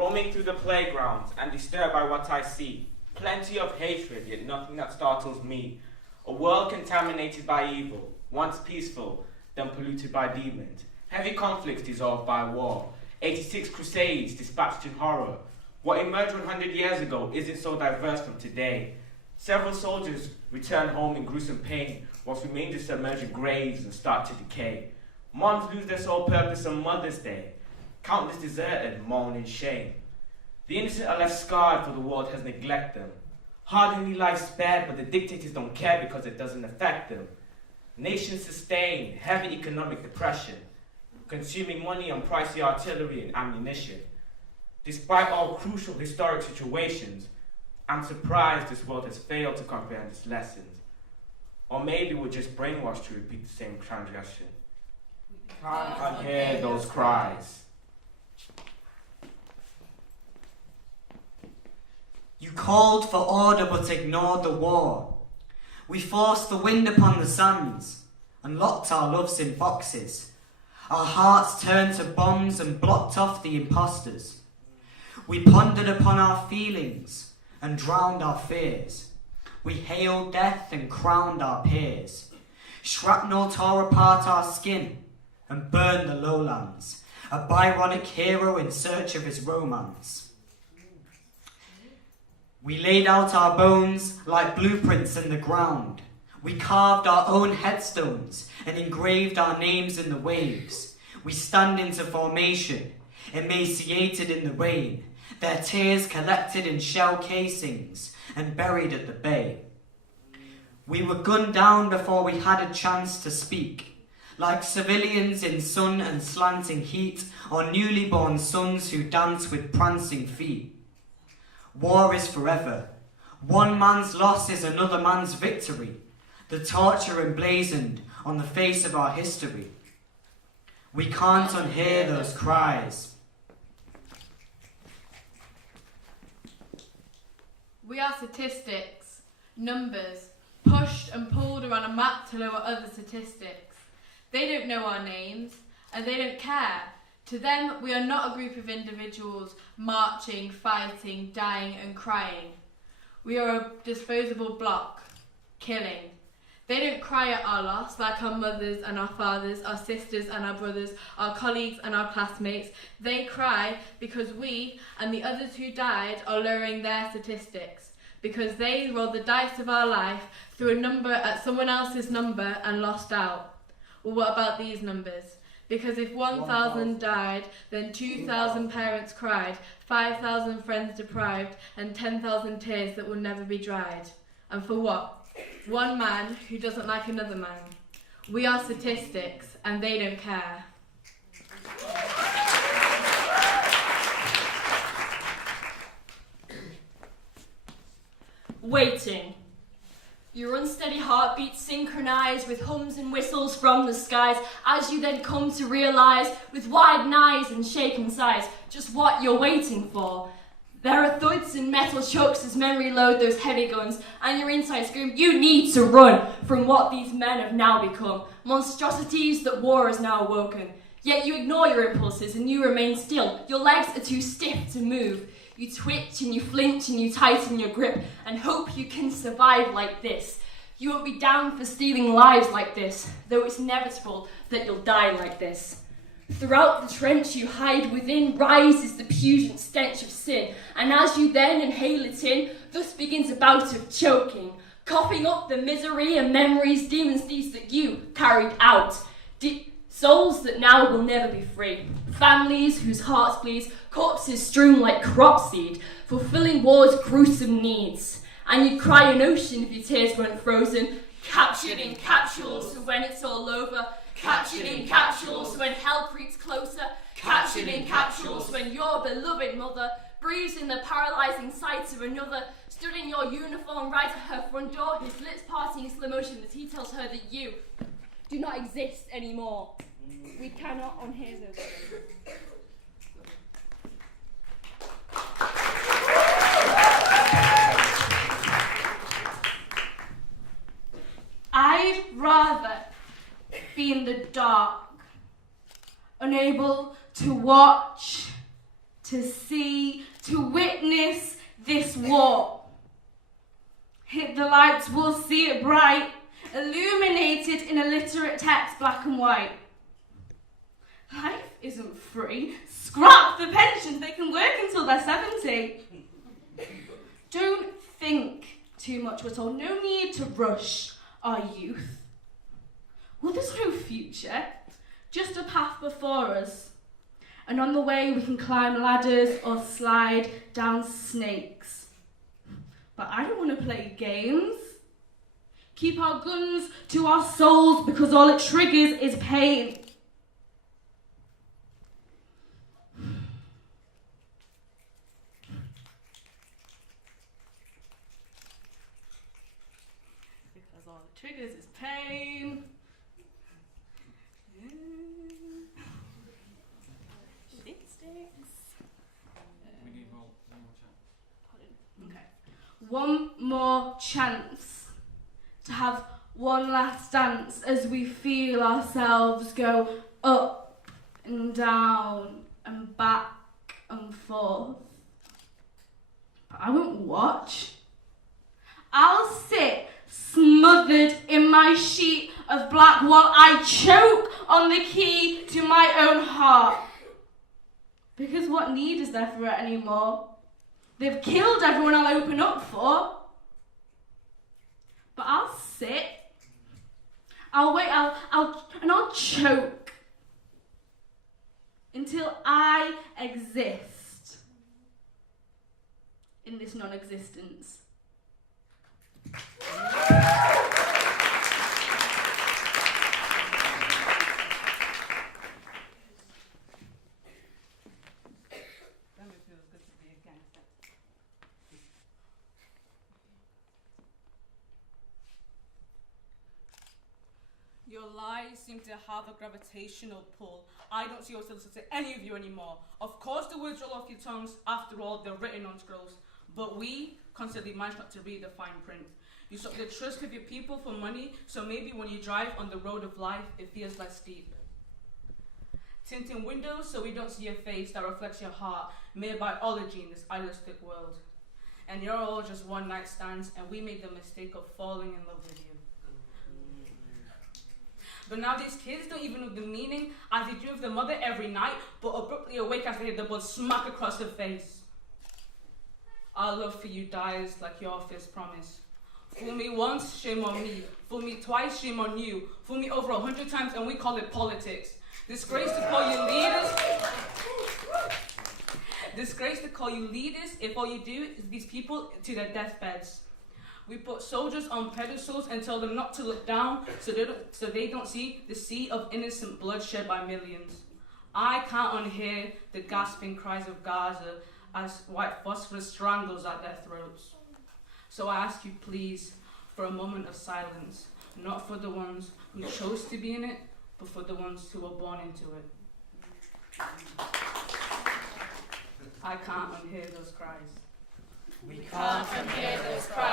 roaming through the playgrounds and disturbed by what I see. Plenty of hatred, yet nothing that startles me. A world contaminated by evil, once peaceful, then polluted by demons. Heavy conflicts dissolved by war. 86 crusades dispatched in horror. What emerged 100 years ago isn't so diverse from today. Several soldiers return home in gruesome pain, whilst remains submerge in graves and start to decay. Moms lose their sole purpose on Mother's Day. Countless deserted, moan in shame. The innocent are left scarred, for the world has neglected them. Hardly life spared, but the dictators don't care because it doesn't affect them. Nations sustain heavy economic depression, consuming money on pricey artillery and ammunition. Despite all crucial historic situations, I'm surprised this world has failed to comprehend its lessons. Or maybe we're just brainwashed to repeat the same transgression. Can't hear those cries. You called for order but ignored the war. We forced the wind upon the sands and locked our loves in boxes. Our hearts turned to bombs and blocked off the impostors. We pondered upon our feelings and drowned our fears. We hailed death and crowned our peers. Shrapnel tore apart our skin and burned the lowlands, a Byronic hero in search of his romance. We laid out our bones like blueprints in the ground. We carved our own headstones and engraved our names in the waves. We stand into formation, emaciated in the rain, their tears collected in shell casings and buried at the bay. We were gunned down before we had a chance to speak, like civilians in sun and slanting heat, or newly born sons who dance with prancing feet. War is forever. One man's loss is another man's victory. The torture emblazoned on the face of our history. We can't unhear those cries. We are statistics, numbers, pushed and pulled around a map to lower other statistics. They don't know our names, and they don't care. To them, we are not a group of individuals marching, fighting, dying and crying. We are a disposable block, killing. They don't cry at our loss like our mothers and our fathers, our sisters and our brothers, our colleagues and our classmates. They cry because we and the others who died are lowering their statistics, because they rolled the dice of our life, threw a number at someone else's number and lost out. Well, what about these numbers? Because if 1,000 died, then 2,000 parents cried, 5,000 friends deprived, and 10,000 tears that will never be dried. And for what? One man who doesn't like another man. We are statistics, and they don't care. Waiting. Your unsteady heartbeat synchronized with hums and whistles from the skies, as you then come to realize, with widened eyes and shaking sighs, just what you're waiting for. There are thuds and metal chokes as memory load those heavy guns, and your insides scream, you need to run from what these men have now become, monstrosities that war has now awoken. Yet you ignore your impulses and you remain still. Your legs are too stiff to move. You twitch and you flinch and you tighten your grip and hope you can survive like this. You won't be down for stealing lives like this, though it's inevitable that you'll die like this. Throughout the trench you hide within rises the pungent stench of sin, and as you then inhale it in, thus begins a bout of choking, coughing up the misery and memories, demons deeds that you carried out. Souls that now will never be free. Families whose hearts bleed, corpses strewn like crop seed, fulfilling war's gruesome needs. And you'd cry an ocean if your tears weren't frozen, captured in capsules for when it's all over, captured in capsules when hell creeps closer, captured in capsules when your beloved mother breathes in the paralysing sight of another, stood in your uniform right at her front door, his lips parting in slow motion as he tells her that you do not exist anymore. We cannot unhear those things. I'd rather be in the dark, unable to watch, to see, to witness this war. Hit the lights, we'll see it bright, illuminated in illiterate text, black and white. Life isn't free. Scrap the pensions, they can work until they're 70. Don't think too much, we're told. No need to rush our youth. Well, there's no future, just a path before us. And on the way we can climb ladders or slide down snakes. But I don't want to play games. Keep our guns to our souls because all it triggers is pain. Because all it triggers is pain. One more chance to have one last dance as we feel ourselves go up and down and back and forth. But I won't watch. I'll sit smothered in my sheet of black while I choke on the key to my own heart. Because what need is there for it anymore? They've killed everyone I'll open up for. But I'll sit. I'll wait, I'll choke until I exist in this non-existence. Your lies seem to have a gravitational pull. I don't see yourself to any of you anymore. Of course the words roll off your tongues, after all, they're written on scrolls. But we constantly manage not to read the fine print. You stop the trust of your people for money, so maybe when you drive on the road of life, it feels less steep. Tinting windows so we don't see your face that reflects your heart, mere biology in this idealistic world. And you're all just one night stands, and we made the mistake of falling in love with you. But now these kids don't even know the meaning, as they dream of their mother every night, but abruptly awake as they hear the bullet smack across their face. Our love for you dies like your first promise. Fool me once, shame on me. Fool me twice, shame on you. Fool me over 100 times, and we call it politics. Disgrace to call you leaders. Disgrace to call you leaders if all you do is these people to their deathbeds. We put soldiers on pedestals and tell them not to look down so they don't see the sea of innocent blood shed by millions. I can't unhear the gasping cries of Gaza as white phosphorus strangles at their throats. So I ask you please for a moment of silence, not for the ones who chose to be in it, but for the ones who were born into it. I can't unhear those cries. We can't unhear those cries.